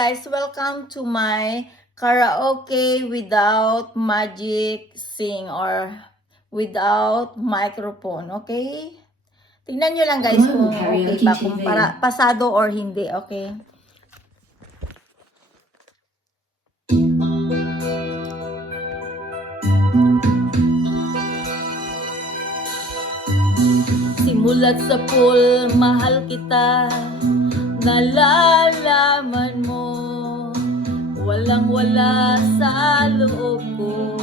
guys, welcome to my karaoke without magic sing or without microphone, okay? Tingnan nyo lang guys kung okay ba, kung pasado or hindi, okay? Simulat sa pool, mahal kita, nalalaman mo, walang-wala sa loob ko,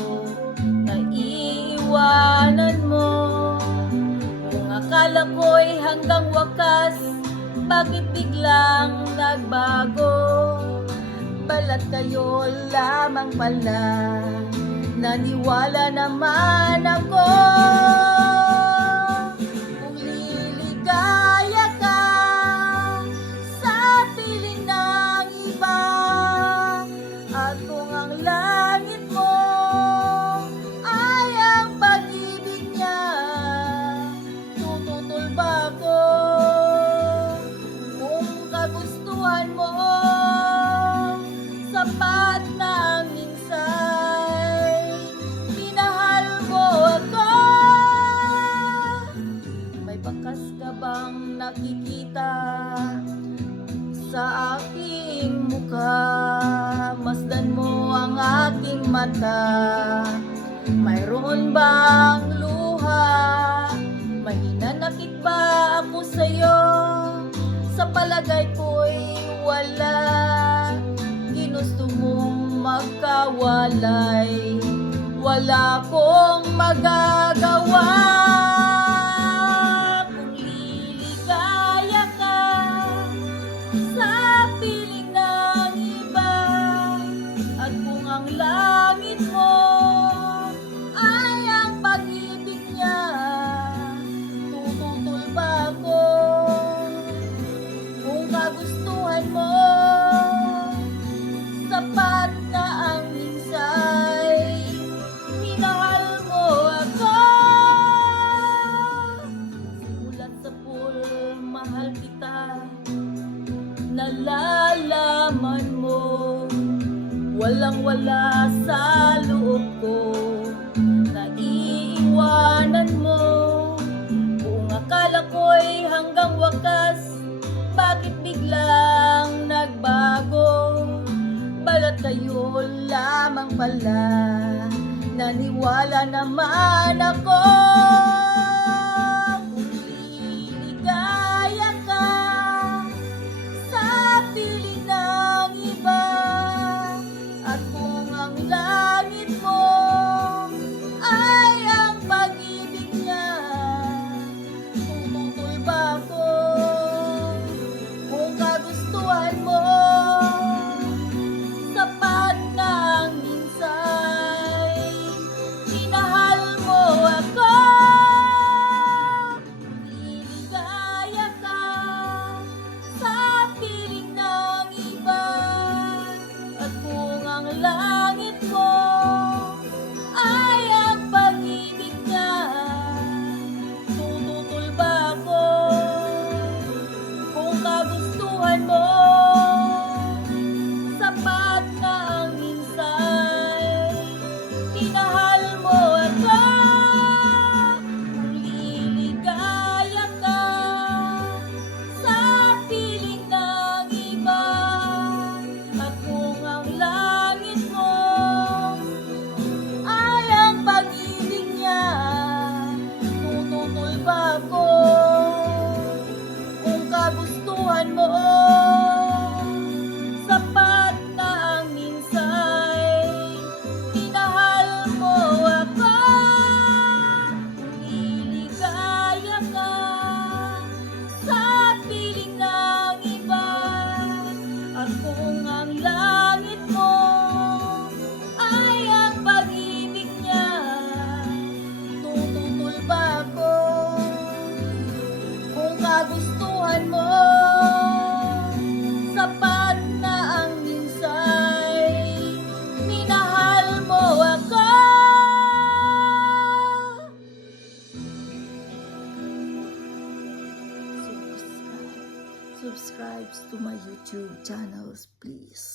naiiwanan mo. Kung akala ko'y hanggang wakas, bakit biglang nagbago? Balat kayo lamang pala, naniwala naman ako. Kung liligaya ka sa piling ng iba, at kung ang langit mo ay ang pag-ibig niya, tututol ba ko? Kung kagustuhan mo, sapat na ang minsay, minahal mo ako. May bakas ka bang nakikita sa aking mukha? Masdan mo ang aking mata, mayroon bang luha? Mahinanakit ba ako sa'yo? Sa palagay ko'y wala. Ginusto mong magkawalay, wala kong magagawa. Kung liligaya ka sa piling ng iba, at kung ang langit mo ay ang pag-ibig niya, tututol ba ako? Kung kagustuhan mo, sapat na ang minsay, minahal mo ako. Simulat sa pool, mahal kita, nalalaman mo, walang-wala sa loob ko, naiiwanan mo. Kung akala ko'y hanggang wakas, bakit biglang nagbago? Balat kayo lamang pala, naniwala naman ako. Kung liligaya ka sa piling ng iba, at kung ang langit mo ay ang pag-ibig niya, tututol ba ako? Kung kagustuhan mo, sapat na ang minsay, minahal mo ako. Liligaya ka sa piling ng iba, at kung ang langit mo ay ang pag-ibig niya, tututol ba ako? Kung kagustuhan mo, sapat na ang minsay, minahal mo ako. Kung liligaya ka sa piling ng iba, at kung ang langit mo ay ang pag-ibig niya, tututol ba ako? Kung kagustuhan mo, sapat na ang minsay, minahal mo ako. Kung liligaya ka sa piling ng iba, at kung ang langit mo ay ang pag-ibig niya, tututol ba ako? Kung kagustuhan mo, sapat na ang minsay, minahal mo ako. Subscribe to my YouTube channels, please.